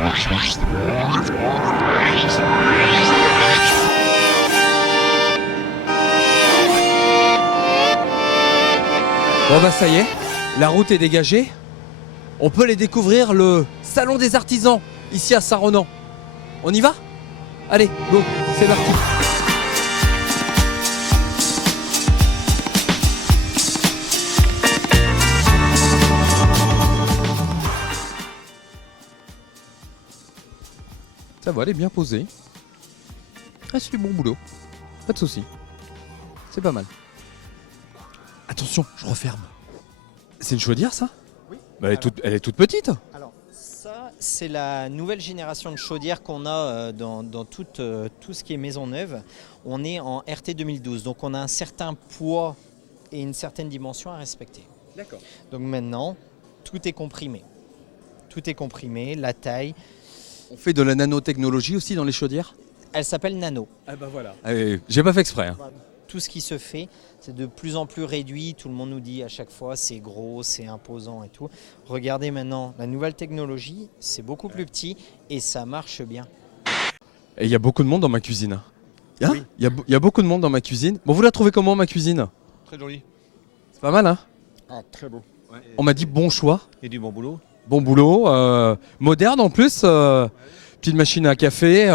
Bon bah ça y est, la route est dégagée. On peut aller découvrir le salon des artisans ici à Saint-Ronan. On y va? Allez, go, c'est parti. Ça va, elle est bien posée. Ah, c'est du bon boulot. Pas de soucis. C'est pas mal. Attention, je referme. C'est une chaudière, ça? Oui. Bah, elle est toute petite. Alors, ça, c'est la nouvelle génération de chaudières qu'on a dans tout ce qui est maison neuve. On est en RT 2012, donc on a un certain poids et une certaine dimension à respecter. D'accord. Donc maintenant, tout est comprimé. Tout est comprimé, la taille. On fait de la nanotechnologie aussi dans les chaudières? Elle s'appelle Nano. Ah bah voilà. J'ai pas fait exprès. Hein. Tout ce qui se fait, c'est de plus en plus réduit. Tout le monde nous dit à chaque fois, c'est gros, c'est imposant et tout. Regardez maintenant, la nouvelle technologie, c'est beaucoup plus petit et ça marche bien. Et il y a beaucoup de monde dans ma cuisine. Hein? Oui. Il y a beaucoup de monde dans ma cuisine. Bon, vous la trouvez comment, ma cuisine? Très joli. C'est pas mal, hein? Ah, très beau. Ouais. On m'a dit bon choix, Et du bon boulot. bon boulot, moderne en plus. Petite machine à café.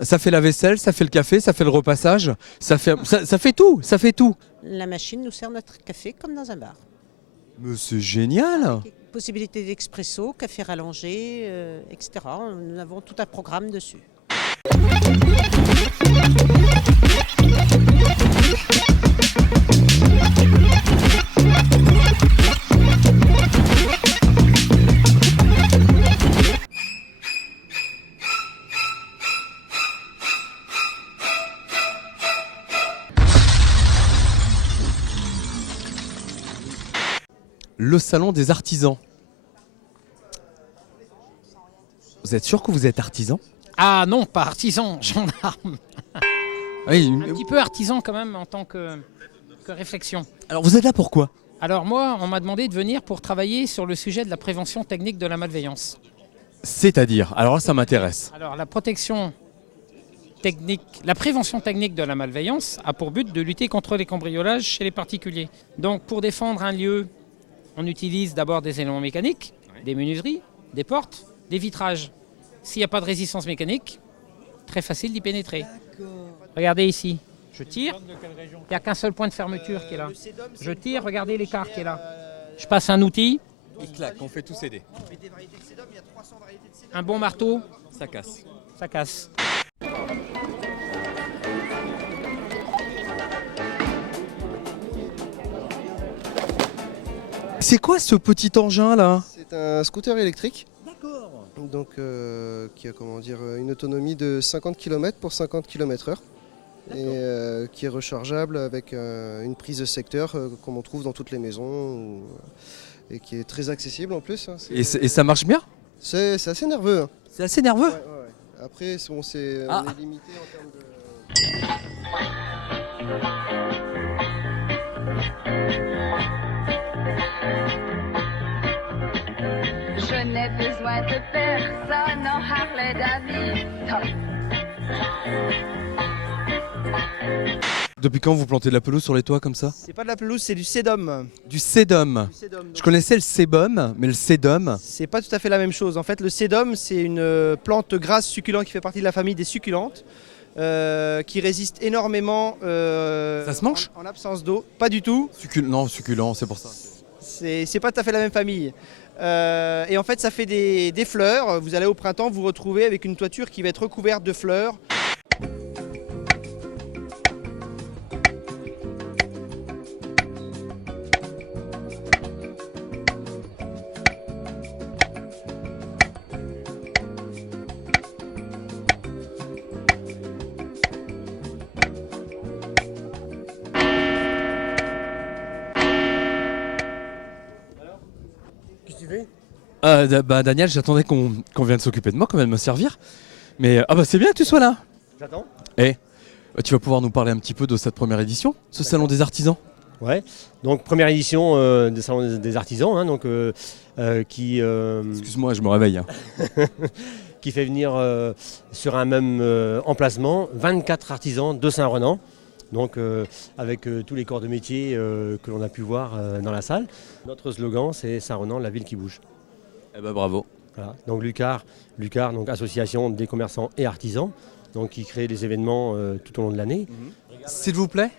Ça fait la vaisselle, ça fait le café, ça fait le repassage. Ça fait tout, ça fait tout. La machine nous sert notre café comme dans un bar. Mais c'est génial! Possibilité d'expresso, café rallongé, etc. Nous avons tout un programme dessus. Le salon des artisans. Vous êtes sûr que vous êtes artisan? Ah non, pas artisan, gendarme. Oui. Un petit peu artisan quand même en tant que réflexion. Alors vous êtes là pourquoi? Alors moi, on m'a demandé de venir pour travailler sur le sujet de la prévention technique de la malveillance. C'est-à-dire? Alors là, ça m'intéresse. Alors la prévention technique de la malveillance a pour but de lutter contre les cambriolages chez les particuliers. Donc pour défendre un lieu, on utilise d'abord des éléments mécaniques, des menuiseries, des portes, des vitrages. S'il n'y a pas de résistance mécanique, très facile d'y pénétrer. Regardez ici, je tire, il n'y a qu'un seul point de fermeture qui est là. Je tire, regardez l'écart qui est là. Je passe un outil, Il claque, on fait tout céder. un bon marteau, Ça casse. ça casse. C'est quoi ce petit engin là? C'est un scooter électrique, D'accord. donc qui a une autonomie de 50 km pour 50 km/h et qui est rechargeable avec une prise de secteur comme on trouve dans toutes les maisons et qui est très accessible en plus. Hein. Et ça marche bien? C'est assez nerveux. Hein. C'est assez nerveux? Ouais. Après, on est limité en termes de... Je n'ai besoin de personne en Harley Davidson. Depuis quand vous plantez de la pelouse sur les toits comme ça? C'est pas de la pelouse, c'est du sédum. Du sédum. Je connaissais le sébum, mais le sédum... C'est pas tout à fait la même chose. En fait, le sédum, c'est une plante grasse succulente qui fait partie de la famille des succulentes, qui résiste énormément Ça se mange en absence d'eau. Pas du tout. Non, succulent, c'est pour ça. C'est pas tout à fait la même famille. Et en fait, ça fait des fleurs. Vous allez au printemps vous retrouver avec une toiture qui va être recouverte de fleurs. Daniel, j'attendais qu'on vienne s'occuper de moi, qu'on vienne me servir. Mais c'est bien que tu sois là. J'attends. Tu vas pouvoir nous parler un petit peu de cette première édition, ce salon des artisans. Ouais. Donc première édition des salons des artisans, hein, donc, qui, Excuse-moi, je me réveille. Hein. qui fait venir sur un même emplacement 24 artisans de Saint-Renan. Donc avec tous les corps de métier que l'on a pu voir dans la salle. Notre slogan, c'est Saint-Renan, la ville qui bouge. Eh ben bravo. Voilà. Donc Lucar, donc association des commerçants et artisans, donc qui crée des événements tout au long de l'année. S'il vous plaît,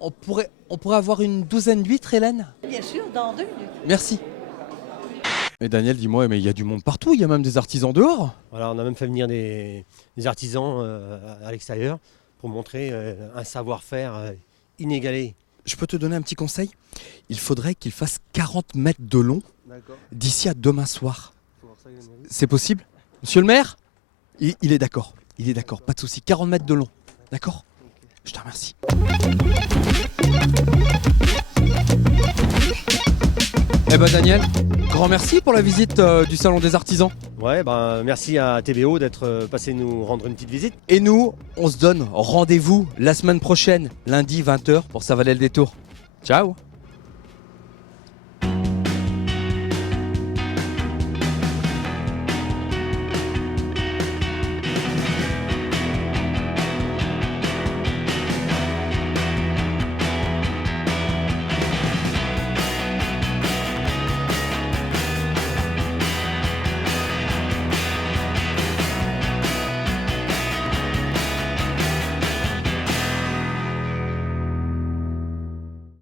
on pourrait avoir une douzaine d'huîtres, Hélène? Bien sûr, dans 2 minutes. Merci. Et Daniel, dis-moi, mais il y a du monde partout, il y a même des artisans dehors. Voilà, on a même fait venir des artisans à l'extérieur pour montrer un savoir-faire inégalé. Je peux te donner un petit conseil? Il faudrait qu'il fasse 40 mètres de long d'ici à demain soir. C'est possible? Monsieur le maire? Il est d'accord. Il est d'accord, pas de souci. 40 mètres de long. D'accord? Je te remercie. Eh ben Daniel, grand merci pour la visite du Salon des Artisans. Ouais, ben, merci à TBO d'être passé nous rendre une petite visite. Et nous, on se donne rendez-vous la semaine prochaine, lundi 20h, pour Ça valait le détour. Ciao!